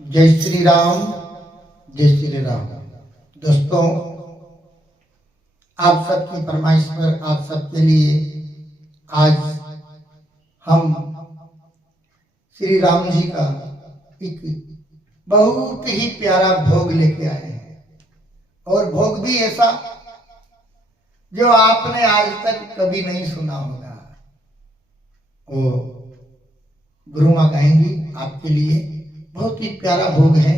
जय श्री राम, जय श्री राम। दोस्तों, आप सबकी फरमाइश पर आप सबके लिए आज हम श्री राम जी का एक बहुत ही प्यारा भोग लेके आए हैं, और भोग भी ऐसा जो आपने आज तक कभी नहीं सुना होगा। वो गुरु माँ गाएंगी आपके लिए। बहुत ही प्यारा भोग है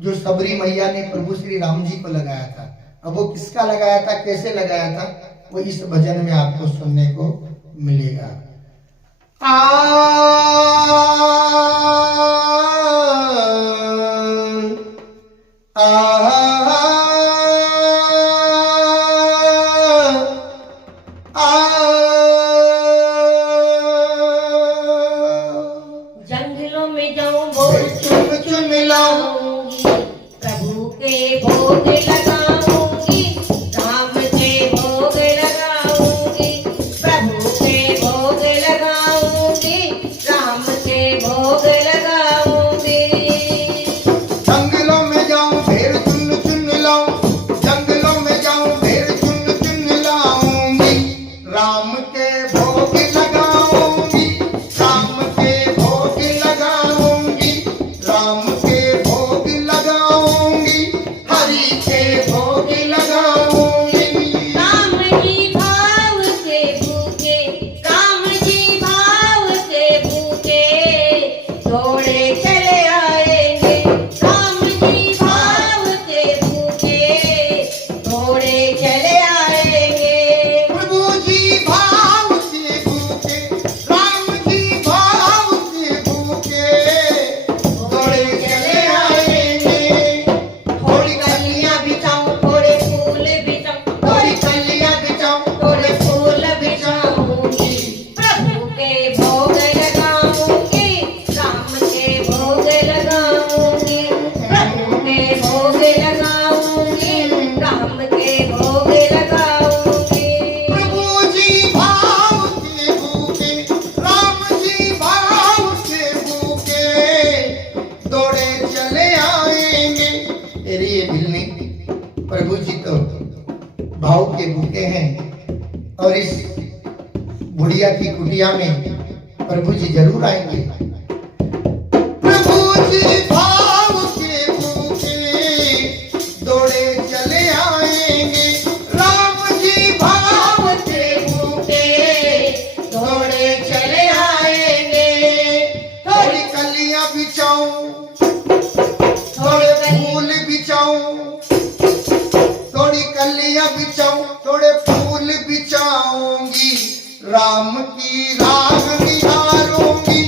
जो सबरी मैया ने प्रभु श्री राम जी को लगाया था। अब वो किसका लगाया था, कैसे लगाया था, वो इस भजन में आपको सुनने को मिलेगा। जंगलों में जाऊं बोल चुन चुन लाऊंगी, प्रभु के भोग लगाऊंगी, राम के भोग लगाऊंगी, प्रभु के भोग लगाऊंगी, राम के भोग लगाऊंगी। जंगलों में जाऊं भेड़ चुन चुन लाऊं, जंगलों में जाऊं भेड़ चुन चुन लाऊंगी, राम के भोग लगाऊंगी, राम के भोग लगाऊंगी, राम के भोग लगाऊंगी, हरि के भोग लगाऊंगी। राम जी भाव के भूखे, राम जी भाव के भूखे, थोड़े चले आएंगे। राम जी भाव के भूखे, थोड़े चले आएंगे। प्रभु जी भाव से भूखे, राम जी भाव से भूखे, थोड़े चले आएंगे। थोड़ी कलियां बिछाऊं, थोड़े फूल बिछाऊं, थोड़ी कलियां बिछाऊं, थोड़े फूल बिछाऊंगी, प्रभु के भोग लगाऊंगी, राम के भोग लगाऊंगी, प्रभु के भोग लगाऊंगी, राम के भोग लगाऊंगी। प्रभु जी भाव से भूखे, राम जी भाव से भूखे, दौड़े चले आएंगे। अरे ये भिलनी, प्रभु जी तो भाव के भूखे हैं, और इस बुढ़िया की कुटिया में प्रभु जी जरूर आएंगे। प्रभु जी भाव के भूखे, दौड़े चले आएंगे, राम जी भाव के भूखे, दौड़े चले आएंगे। थोड़ी कलियां बिछाऊं, थोड़े फूल बिछाऊं, थोड़ी कलियां बिछाऊं, थोड़े फूल बिछाऊंगी, राम की राह निहारूंगी,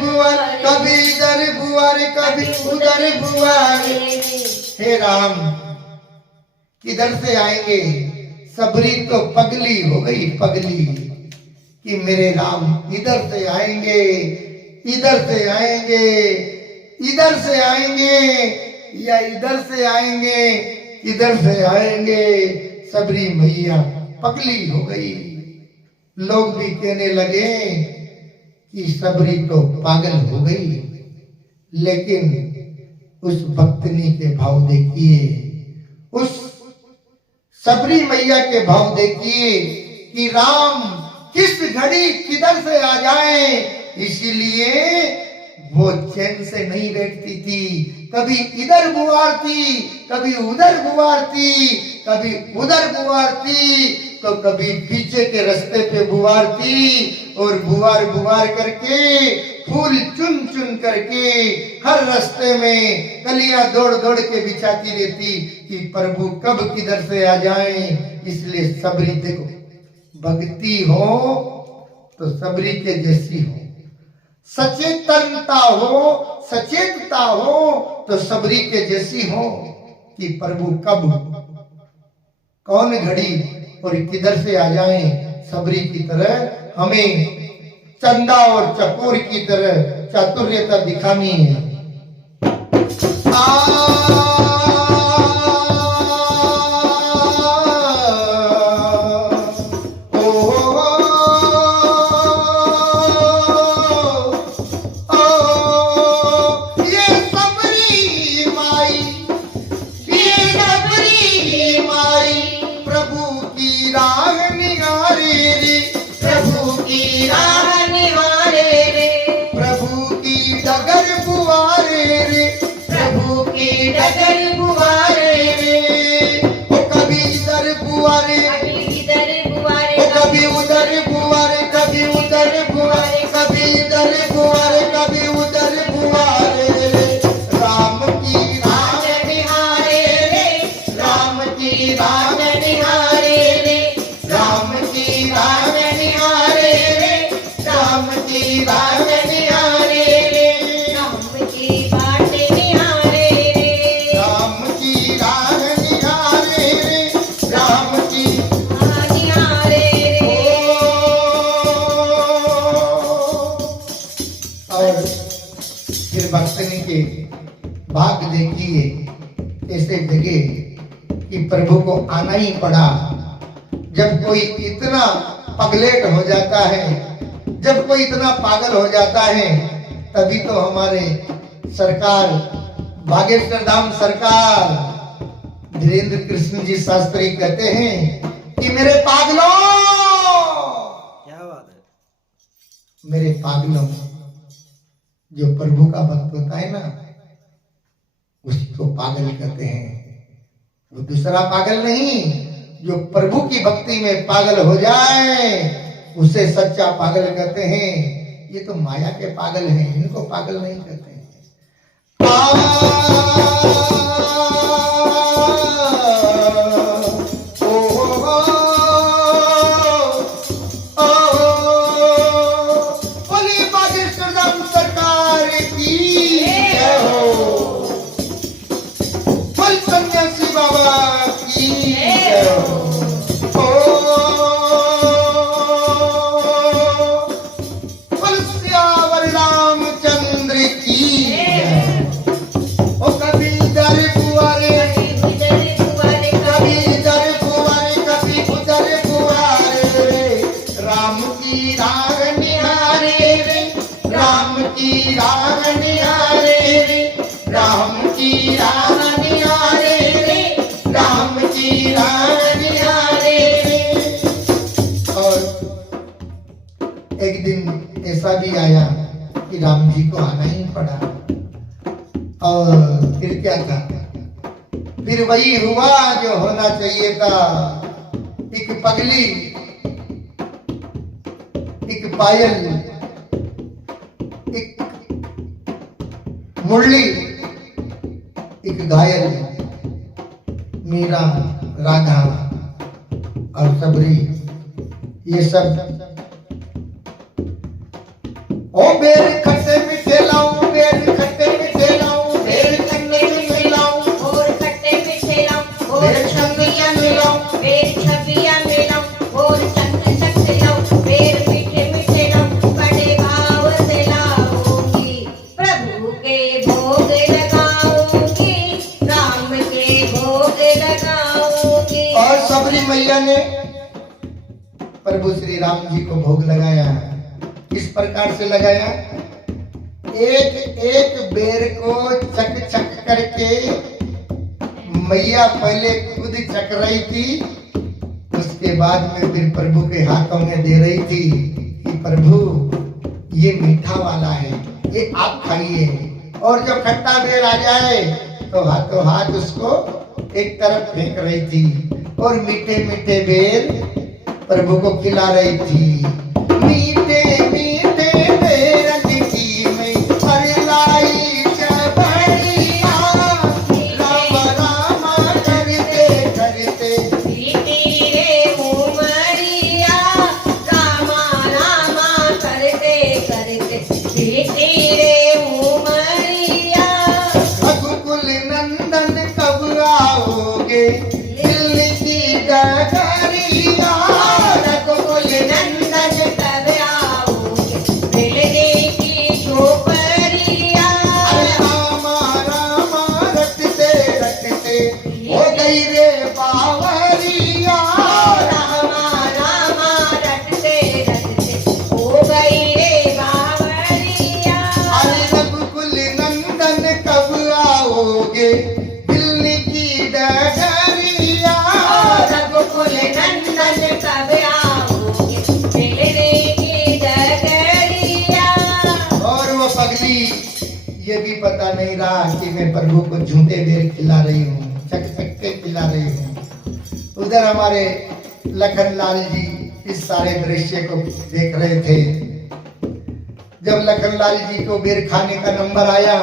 भुवर, कभी इधर भुवर, कभी उधर भुवर। हे राम, किधर से आएंगे? सबरी तो पगली हो गई, पगली, कि मेरे राम इधर से आएंगे, इधर से आएंगे, इधर से आएंगे या इधर से आएंगे, इधर से आएंगे। सबरी मैया पगली हो गई। लोग भी कहने लगे कि सबरी तो पागल हो गई, लेकिन उस भक्तनी के भाव देखिए, उस सबरी मैया के भाव देखिए कि राम किस घड़ी किधर से आ जाए, इसीलिए वो चैन से नहीं बैठती थी। कभी इधर बुआरती, कभी उधर बुआरती, कभी उधर बुआरती, तो कभी पीछे के रास्ते पे बुआरती, और बुआर बुआर करके फूल चुन चुन करके हर रास्ते में कलियां दौड़ दौड़ के बिछाती रहती कि प्रभु कब किधर से आ जाए। इसलिए सबरी देखो, भक्ति हो तो सबरी के जैसी हो, सचेतनता हो, सचेतता हो तो सबरी के जैसी हो कि प्रभु कब कौन घड़ी और किधर से आ जाए। सबरी की तरह हमें चंदा और चकोर की तरह चातुर्यता दिखानी है। भक्तनी के भाग देखिए ऐसे जगह कि प्रभु को आना ही पड़ा। जब कोई इतना पगलेट हो जाता है, जब कोई इतना पागल हो जाता है, तभी तो हमारे सरकार बागेश्वर धाम सरकार धीरेन्द्र कृष्ण जी शास्त्री कहते हैं कि मेरे पागलों, क्या बात है, मेरे पागलों, जो प्रभु का भक्त होता है ना, उसको पागल कहते हैं। वो दूसरा पागल नहीं, जो प्रभु की भक्ति में पागल हो जाए उसे सच्चा पागल कहते हैं। ये तो माया के पागल हैं, इनको पागल नहीं कहते हैं। एक दिन ऐसा भी आया कि राम जी को आना ही पड़ा। और फिर क्या था? फिर वही हुआ जो होना चाहिए था। एक पगली, एक पायल, एक मुरली, एक घायल, मीरा, राधा और सबरी, ये सब ओ बेर खट्टे मैया ने प्रभु श्री राम जी को भोग लगाया। किस प्रकार से लगाया? एक एक बेर को चक चक करके मैया पहले खुद चक रही थी, उसके बाद में फिर प्रभु के हाथों में दे रही थी कि प्रभु ये मीठा वाला है, ये आप खाइए। और जब खट्टा बेर आ जाए तो हाथों हाथ उसको एक तरफ फेंक रही थी और मीठे मीठे बेर प्रभु को खिला रही थी। मीठे मीठे बेर की में हरलाई चबड़िया, राम राम करते करते रे उमरिया, रामा रामा करते करते रे उमरिया। रघुकुल नंदन कब आओगे, दिल की डगरिया। रघुकुल नंदन कब आओगे, मिलने की झोपड़िया। रामा रामा रटते रटते हो गई रे बावरिया। रामा रामा रटते रटते हो गई रे बावरिया। अरे रघुकुल नंदन कब आओगे, दिल की डगरिया। रघुकुल नंदन कब आओगे, मिलने की डगरिया। और वो पगली ये भी पता नहीं रहा कि मैं प्रभु को झूठे बेर खिला रही हूँ, चक चक के खिला रही हूँ। उधर हमारे लखनलाल जी इस सारे दृश्य को देख रहे थे। जब लखनलाल जी को बेर खाने का नंबर आया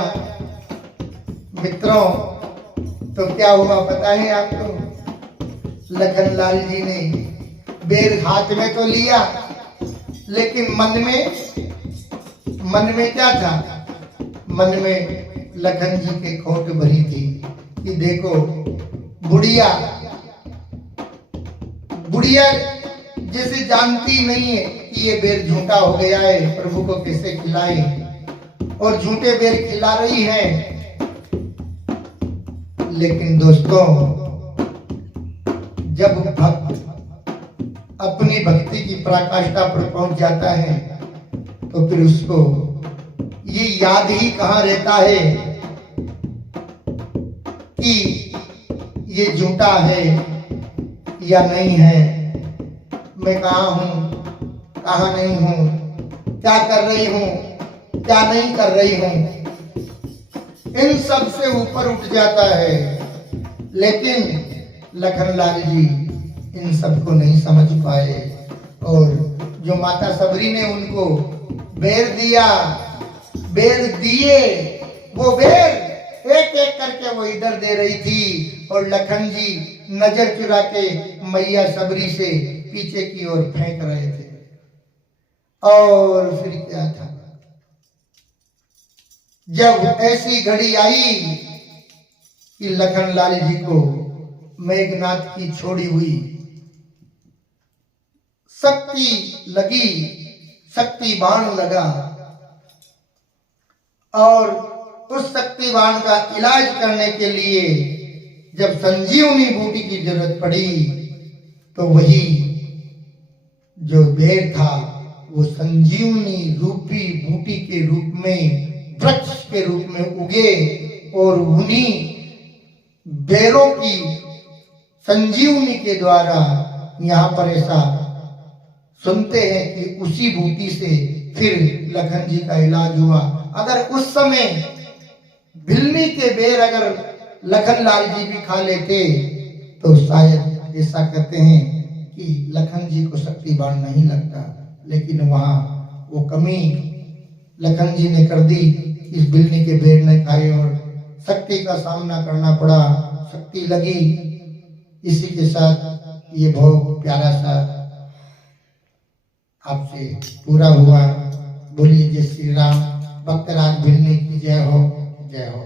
मित्रों, तो क्या हुआ पता है आपको? लखनलाल जी ने बेर हाथ में तो लिया, लेकिन मन में क्या था? मन में लखन जी के खोट भरी थी कि देखो बुढ़िया जैसे जानती नहीं है कि ये बेर झूठा हो गया है, प्रभु को कैसे खिलाए, और झूठे बेर खिला रही है। लेकिन दोस्तों, जब भक्त अपनी भक्ति की पराकाष्ठा पर पहुंच जाता है तो फिर उसको ये याद ही कहाँ रहता है कि ये झूठा है या नहीं है, मैं कहाँ हूँ, कहाँ नहीं हूँ, क्या कर रही हूँ, क्या नहीं कर रही हूँ। इन सब से ऊपर उठ जाता है। लेकिन लखनलाल जी इन सबको नहीं समझ पाए, और जो माता सबरी ने उनको बेर दिए, वो बेर एक एक करके वो इधर दे रही थी, और लखन जी नजर चुरा के मैया सबरी से पीछे की ओर फेंक रहे थे। और फिर क्या था? जब ऐसी घड़ी आई कि लखनलाल जी को मेघनाथ की छोड़ी हुई शक्ति लगी, शक्ति बाण लगा, और उस शक्ति बाण का इलाज करने के लिए जब संजीवनी बूटी की जरूरत पड़ी, तो वही जो बेर था वो संजीवनी रूपी बूटी के रूप में, वृक्ष के रूप में उगे, और उन्हीं बेरों की संजीवनी के द्वारा यहाँ पर ऐसा सुनते हैं कि उसी बूटी से फिर लखन जी का इलाज हुआ। अगर उस समय भिल्ली के बेर अगर लखनलाल जी भी खा लेते तो शायद ऐसा कहते हैं कि लखन जी को शक्ति बाण नहीं लगता। लेकिन वहाँ वो कमी लखन जी ने कर दी, इस बिल्ली के बेर ने खाए और शक्ति का सामना करना पड़ा, शक्ति लगी। इसी के साथ ये बहुत प्यारा सा आपसे पूरा हुआ। बोलिए जय श्री राम। भक्तराज भिल्ली की जय हो, जय हो।